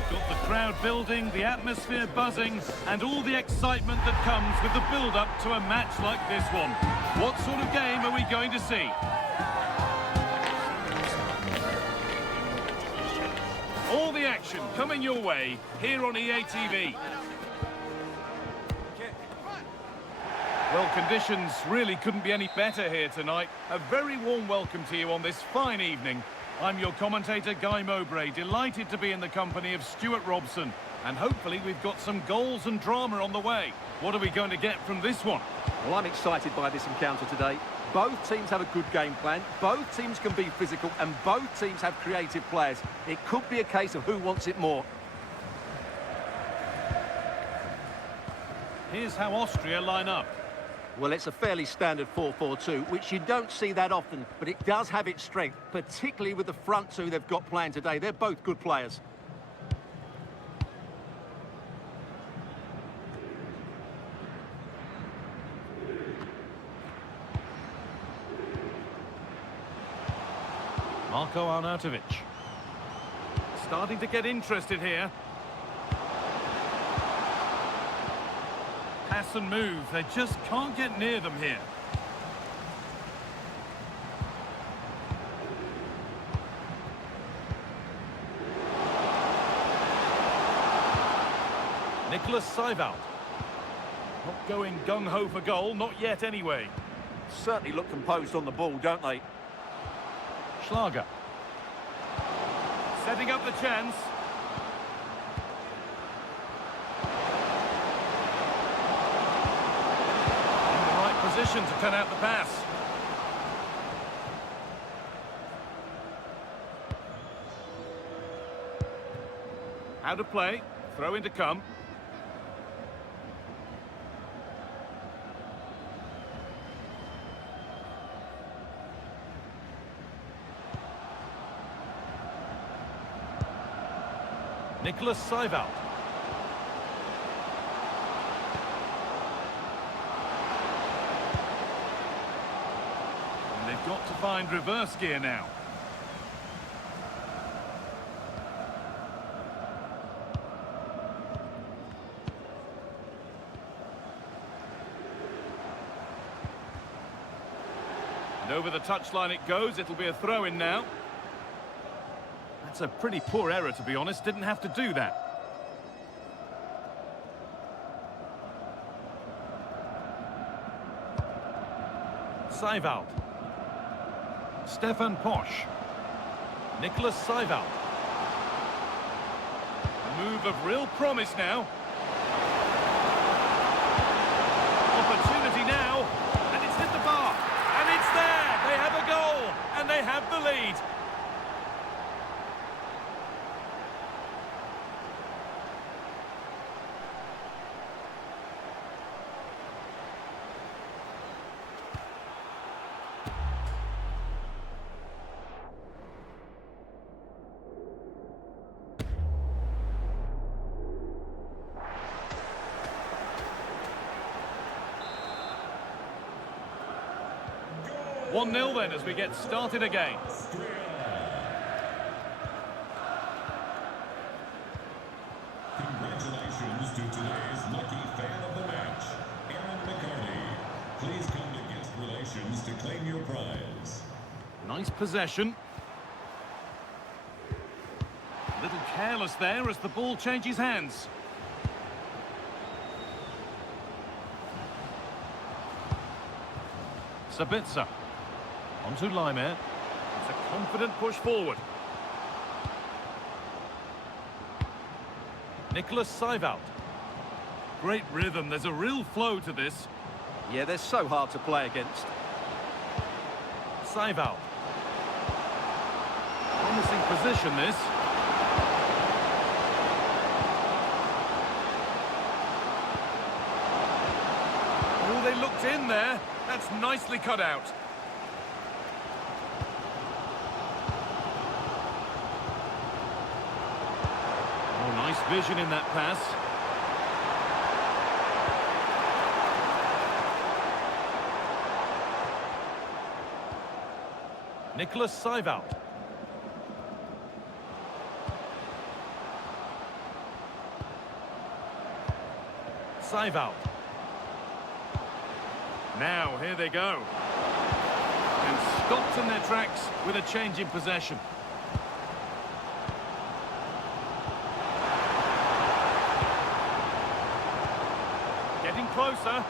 We've got the crowd building, the atmosphere buzzing, and all the excitement that comes with the build-up to a match like this one. What sort of game are we going to see? All the action coming your way here on EA TV. Well, conditions really couldn't be any better here tonight. A very warm welcome to you on this fine evening. I'm your commentator, Guy Mowbray, delighted to be in the company of Stuart Robson. And hopefully we've got some goals and drama on the way. What are we going to get from this one? Well, I'm excited by this encounter today. Both teams have a good game plan, both teams can be physical, and both teams have creative players. It could be a case of who wants it more. Here's how Austria line up. Well, it's a fairly standard 4-4-2, which you don't see that often, but it does have its strength, particularly with the front two they've got playing today. They're both good players. Marko Arnautovic. Starting to get interested here. Pass and move, they just can't get near them here. Nicholas Seiwald. Not going gung-ho for goal, not yet anyway. Certainly look composed on the ball, don't they? Schlager. Setting up the chance. In the right position to cut out the pass. How to play. Throw in to come. Nicholas Seiwald. And they've got to find reverse gear now. And over the touchline it goes. It'll be a throw-in now. That's a pretty poor error, to be honest. Didn't have to do that. Seiwald. Stefan Posch. Nicholas Seiwald. A move of real promise now. Opportunity now. And it's hit the bar. And it's there. They have a goal. And they have the lead. One 1-0 then as we get started again. Congratulations to today's lucky fan of the match, Aaron McCarty. Please come to Guest Relations to claim your prize. Nice possession. A little careless there as the ball changes hands. Sabitzer. Onto Laimer. It's a confident push forward. Nicholas Seiwald. Great rhythm. There's a real flow to this. Yeah, they're so hard to play against. Seiwald. Promising position, this. Oh, they looked in there. That's nicely cut out. Oh, nice vision in that pass. Nicholas Seiwald. Save out. Now, here they go. And stopped in their tracks with a change in possession. Getting closer.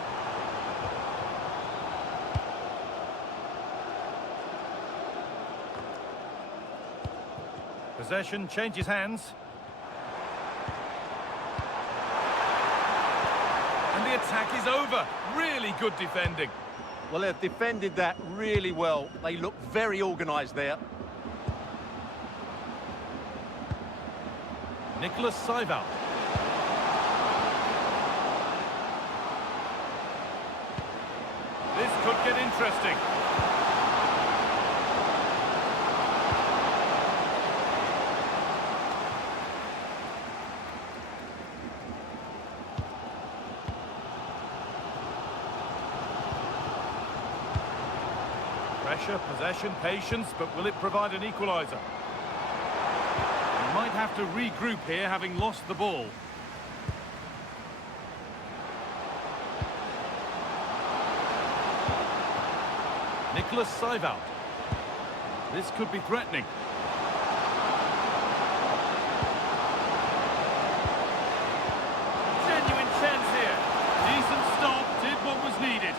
Possession changes hands. And the attack is over. Really good defending. Well, they've defended that really well. They look very organised there. Nicholas Seibold. This could get interesting. Pressure, possession, patience, but will it provide an equaliser? He might have to regroup here, having lost the ball. Nicholas Seibold. This could be threatening. Genuine chance here. Decent stop, did what was needed.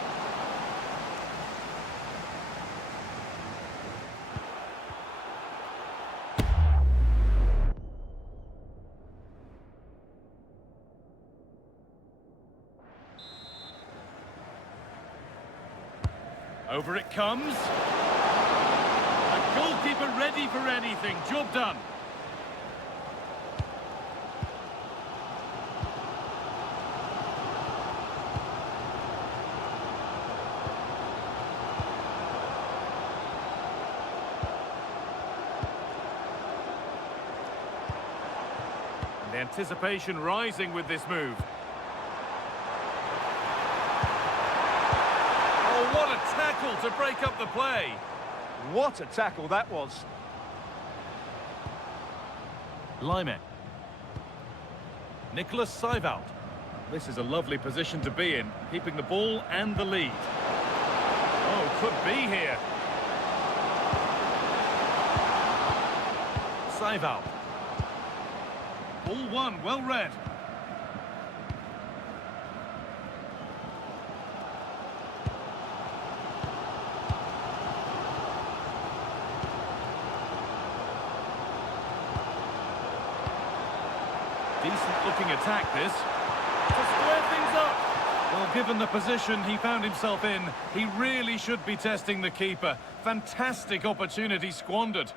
Over it comes. The goalkeeper ready for anything. Job done. And the anticipation rising with this move. What a tackle to break up the play. What a tackle that was. Lime. Nicholas Seibold. This is a lovely position to be in, keeping the ball and the lead. Oh, could be here. Seibold. Ball one, well read. Decent-looking attack, this. To square things up. Well, given the position he found himself in, he really should be testing the keeper. Fantastic opportunity squandered.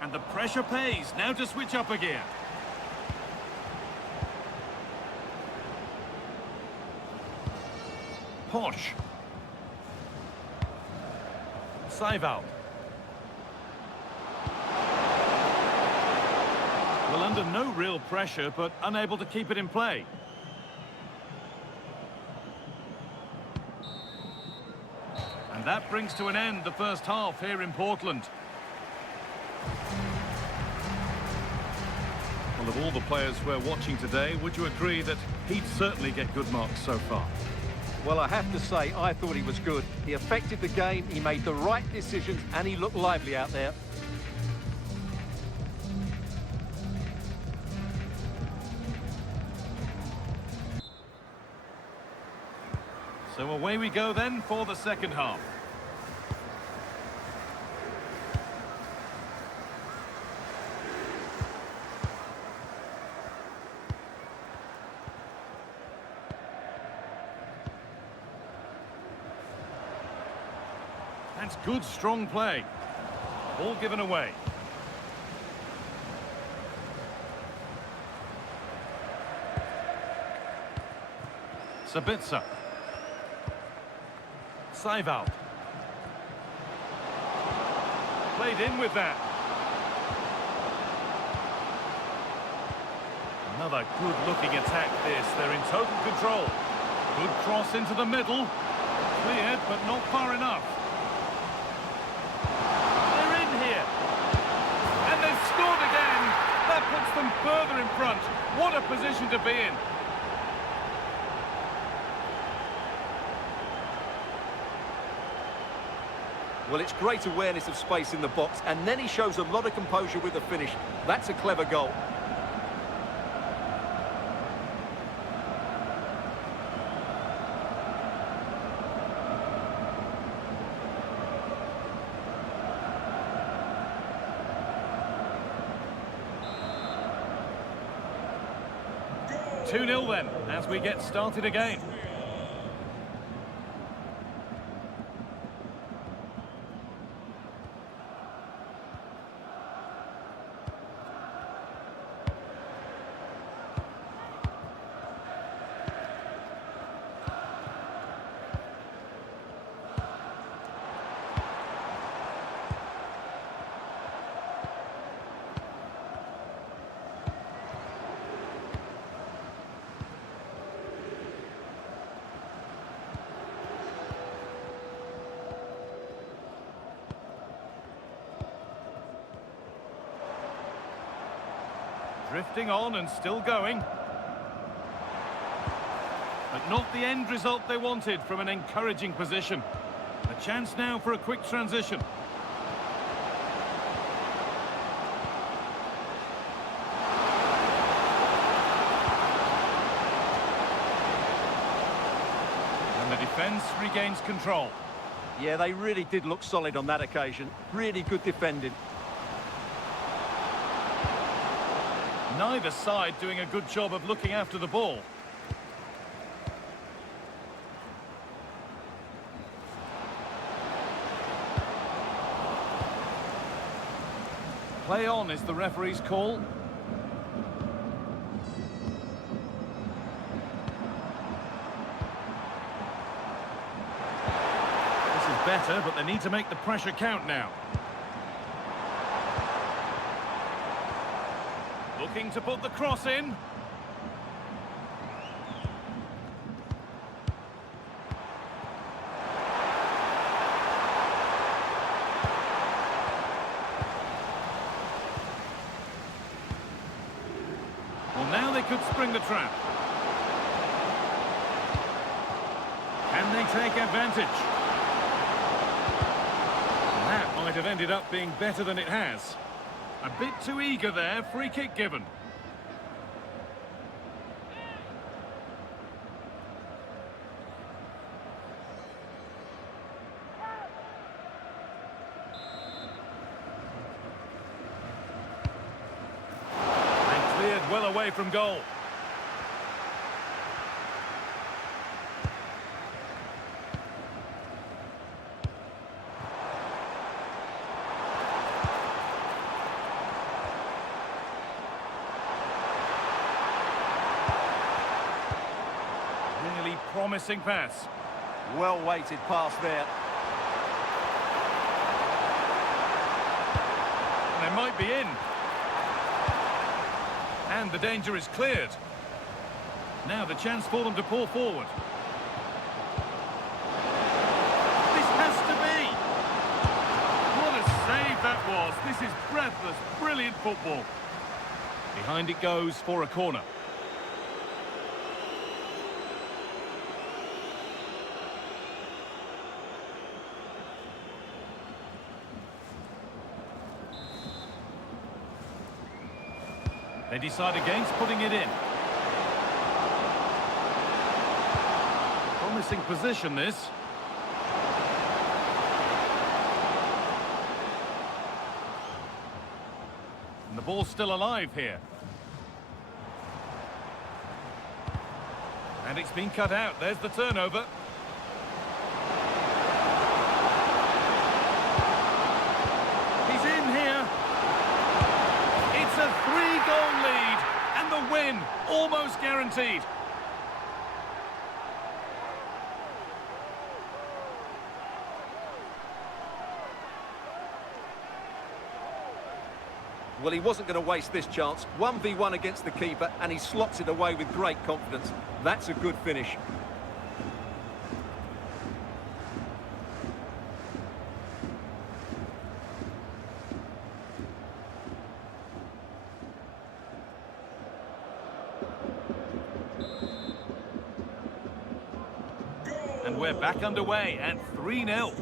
And the pressure pays. Now to switch up again. Posh. Seibold. Well, under no real pressure, but unable to keep it in play. And that brings to an end the first half here in Portland. Well, of all the players we're watching today, would you agree that he'd certainly get good marks so far? Well, I have to say, I thought he was good. He affected the game, he made the right decisions, and he looked lively out there. So away we go then for the second half. That's good, strong play. Ball given away. Sabitzer. Seibold. Played in with that. Another good-looking attack this. They're in total control. Good cross into the middle. Cleared, but not far enough. They're in here. And they've scored again. That puts them further in front. What a position to be in. Well, it's great awareness of space in the box, and then he shows a lot of composure with the finish. That's a clever goal. Go! 2-0 then, as we get started again. Drifting on and still going. But not the end result they wanted from an encouraging position. A chance now for a quick transition. And the defence regains control. Yeah, they really did look solid on that occasion. Really good defending. Neither side doing a good job of looking after the ball. Play on is the referee's call. This is better, but they need to make the pressure count now. Looking to put the cross in. Well, now they could spring the trap. Can they take advantage? And that might have ended up being better than it has. A bit too eager there, free kick given. And cleared well away from goal. Really promising pass. Well-weighted pass there. And they might be in. And the danger is cleared. Now the chance for them to pull forward. This has to be. What a save that was. This is breathless, brilliant football. Behind it goes for a corner. They decide against putting it in. Promising position, this. And the ball's still alive here. And it's been cut out. There's the turnover. He's in here. It's a 3-goal lead, and the win almost guaranteed. Well, he wasn't going to waste this chance. 1v1 against the keeper, and he slots it away with great confidence. That's a good finish. And we're back underway at 3-0.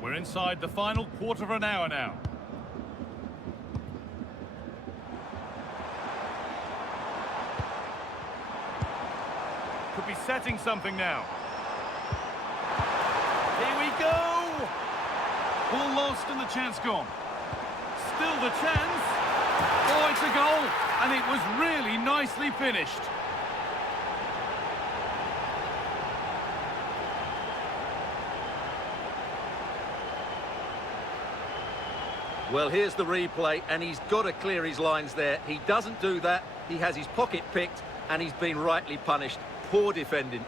We're inside the final quarter of an hour now. Could be setting something now. Here we go! Ball lost and the chance gone. Still the chance. Oh, it's a goal. And it was really nicely finished. Well, here's the replay, and he's got to clear his lines there. He doesn't do that. He has his pocket picked, and he's been rightly punished. Poor defending.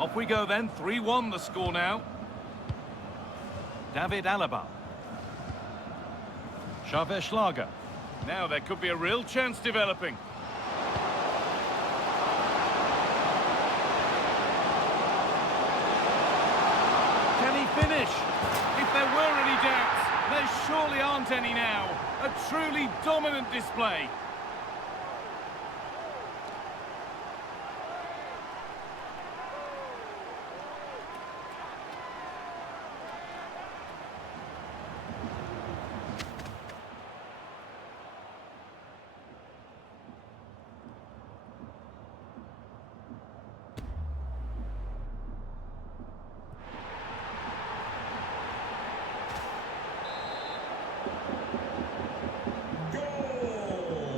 Off we go then, 3-1 the score now. David Alaba. Xavier Schlager. Now there could be a real chance developing. Can he finish? If there were any doubts, there surely aren't any now. A truly dominant display.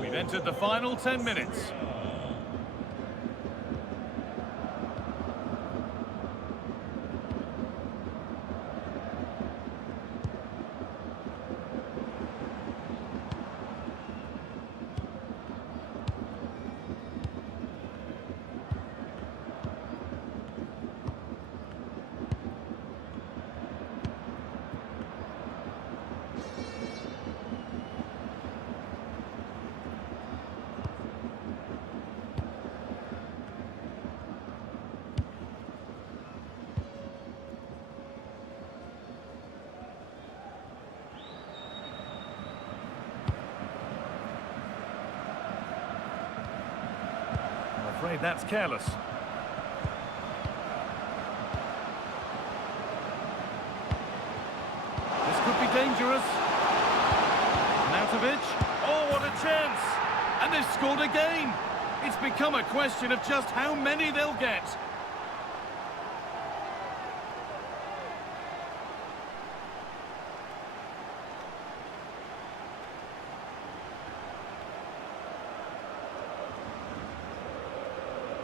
We've entered the final 10 minutes. I'm afraid that's careless. This could be dangerous. Nautovic. Oh, what a chance! And they've scored again. It's become a question of just how many they'll get.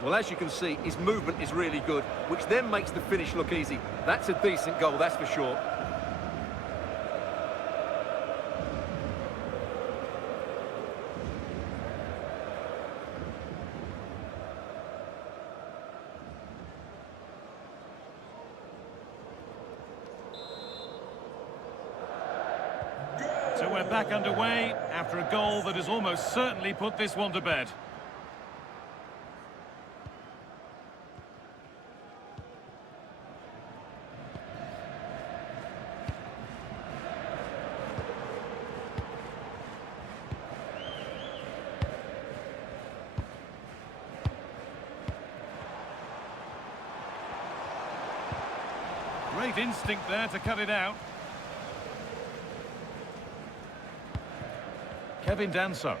Well, as you can see, his movement is really good, which then makes the finish look easy. That's a decent goal, that's for sure. So we're back underway after a goal that has almost certainly put this one to bed. Great instinct there to cut it out. Kevin Danso.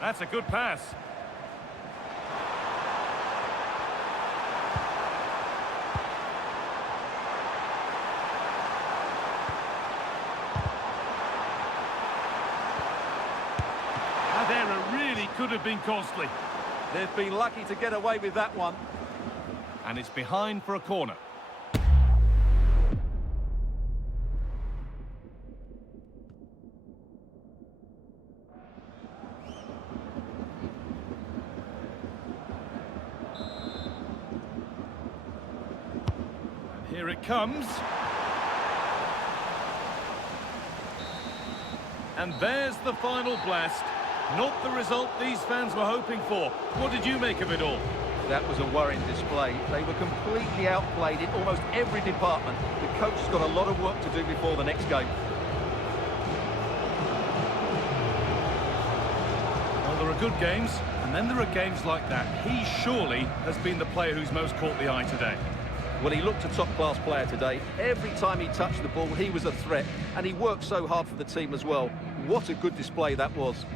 That's a good pass. could have been costly. They've been lucky to get away with that one. And it's behind for a corner. And here it comes. And there's the final blast. Not the result these fans were hoping for. What did you make of it all? That was a worrying display. They were completely outplayed in almost every department. The coach has got a lot of work to do before the next game. Well, there are good games, and then there are games like that. He surely has been the player who's most caught the eye today. Well, he looked a top-class player today. Every time he touched the ball, he was a threat. And he worked so hard for the team as well. What a good display that was.